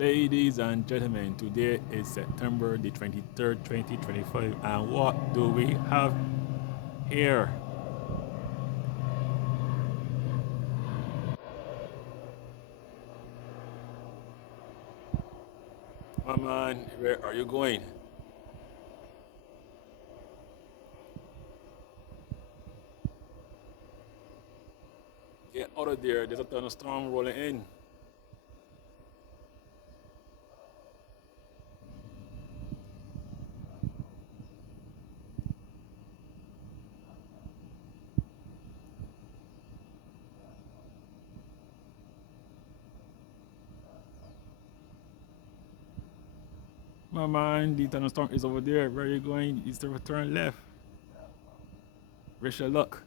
Ladies and gentlemen, today is September the 23rd, 2025, and what do we have here? My man, where are you going? Get out of there, there's a thunderstorm rolling in. My man, the thunderstorm is over there. Where are you going? It's the turn left. Wish you luck.